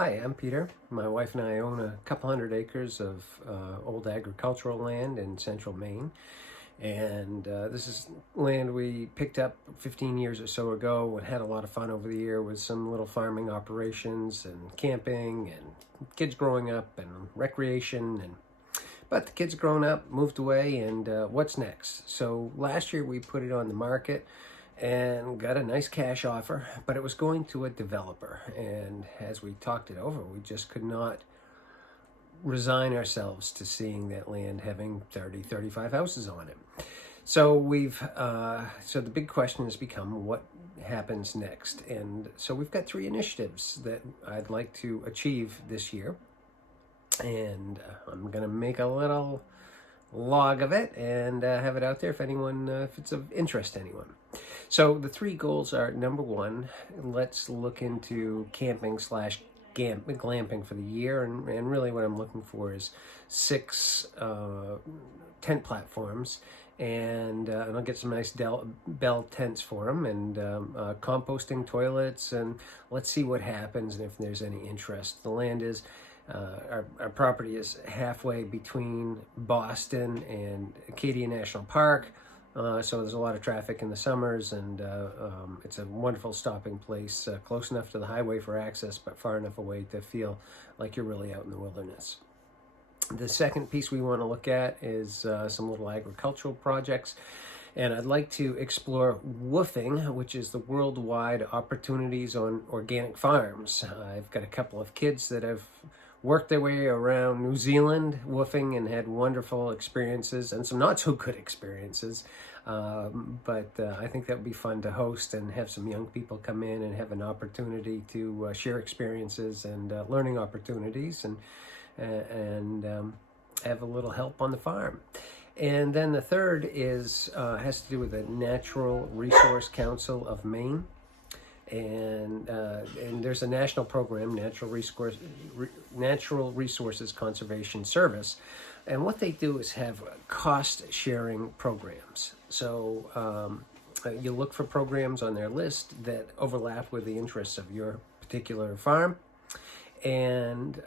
Hi, I'm Peter. My wife and I own a couple hundred acres of old agricultural land in central Maine. And this is land we picked up 15 years or so ago and had a lot of fun over the year with some little farming operations and camping and kids growing up and recreation. But the kids grown up, moved away, and what's next? So last year we put it on the market and got a nice cash offer, but it was going to a developer. And as we talked it over, we just could not resign ourselves to seeing that land having 35 houses on it. So so the big question has become what happens next. And so we've got 3 initiatives that I'd like to achieve this year. And I'm going to make a little log of it and have it out there if it's of interest to anyone. So the 3 goals are: number 1, let's look into camping slash glamping for the year, and really what I'm looking for is 6 tent platforms, and I'll get some nice bell tents for them, and composting toilets, and let's see what happens and if there's any interest. The land is our property is halfway between Boston and Acadia National Park, so there's a lot of traffic in the summers, and it's a wonderful stopping place, close enough to the highway for access, but far enough away to feel like you're really out in the wilderness. The second piece we want to look at is some little agricultural projects. And I'd like to explore woofing, which is the worldwide opportunities on organic farms. I've got a couple of kids that have worked their way around New Zealand woofing and had wonderful experiences and some not so good experiences. But I think that would be fun to host and have some young people come in and have an opportunity to share experiences and learning opportunities and have a little help on the farm. And then the third is has to do with the Natural Resource Council of Maine. And there's a national program, Natural Resources Conservation Service, and what they do is have cost-sharing programs. So you look for programs on their list that overlap with the interests of your particular farm, and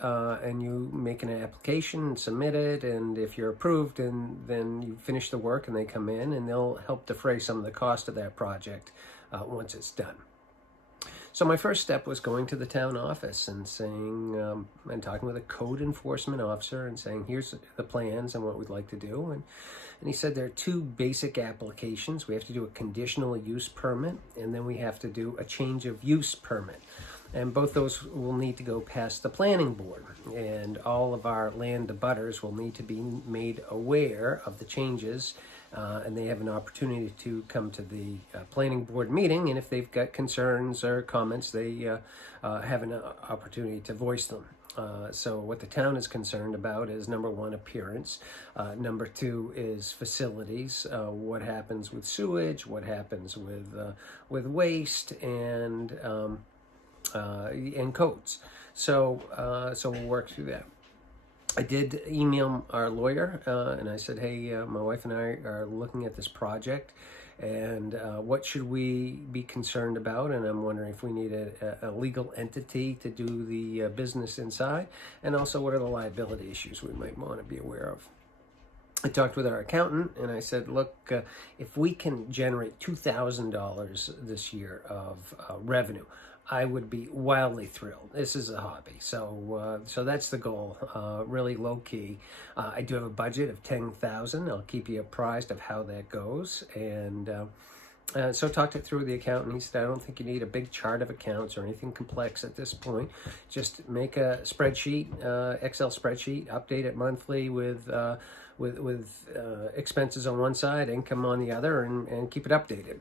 you make an application and submit it, and if you're approved, then you finish the work and they come in and they'll help defray some of the cost of that project once it's done. So my first step was going to the town office and saying, and talking with a code enforcement officer and saying, here's the plans and what we'd like to do. And he said there are 2 basic applications. We have to do a conditional use permit, and then we have to do a change of use permit. And both those will need to go past the planning board. And all of our land abutters will need to be made aware of the changes, and they have an opportunity to come to the planning board meeting, and if they've got concerns or comments, they have an opportunity to voice them. So what the town is concerned about is, number 1, appearance. Number 2 is facilities. What happens with sewage? What happens with waste and codes? So we'll work through that. I did email our lawyer, and I said, hey, my wife and I are looking at this project, and what should we be concerned about? And I'm wondering if we need a legal entity to do the business inside, and also what are the liability issues we might want to be aware of. I talked with our accountant, and I said, look, if we can generate $2,000 this year of revenue, I would be wildly thrilled. This is a hobby, so that's the goal. Really low key. I do have a budget of $10,000. I'll keep you apprised of how that goes. And so talked it through with the accountant. He said, I don't think you need a big chart of accounts or anything complex at this point. Just make a spreadsheet, Excel spreadsheet, update it monthly with expenses on one side, income on the other, and keep it updated.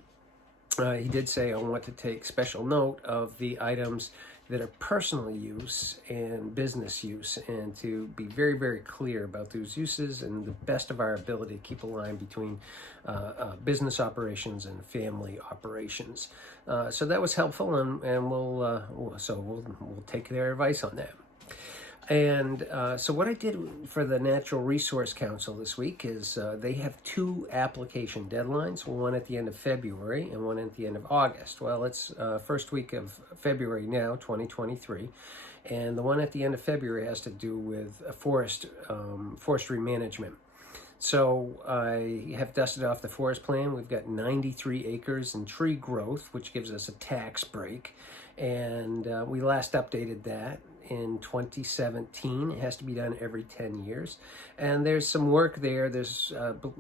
He did say, I want to take special note of the items that are personal use and business use, and to be very, very clear about those uses and the best of our ability to keep a line between business operations and family operations. So that was helpful, and we'll take their advice on that. And so what I did for the Natural Resource Council this week is they have 2 application deadlines, one at the end of February and one at the end of August. Well, it's first week of February now, 2023, and the one at the end of February has to do with a forestry management. So I have dusted off the forest plan. We've got 93 acres in tree growth, which gives us a tax break. And we last updated that in 2017. It has to be done every 10 years. And there's some work there. There's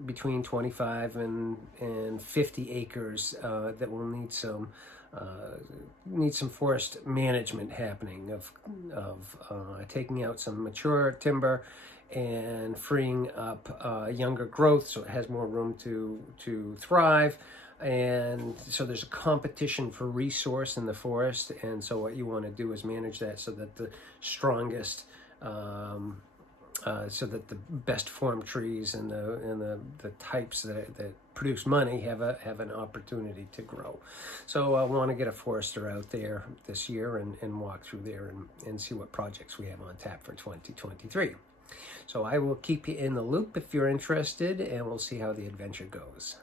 between 25 and 50 acres that will need some forest management happening of taking out some mature timber and freeing up younger growth so it has more room to thrive. And so there's a competition for resource in the forest, and so what you want to do is manage that so that the strongest so that the best formed trees and the types that produce money have an opportunity to grow. So I want to get a forester out there this year and walk through there and see what projects we have on tap for 2023. So I will keep you in the loop if you're interested, and we'll see how the adventure goes.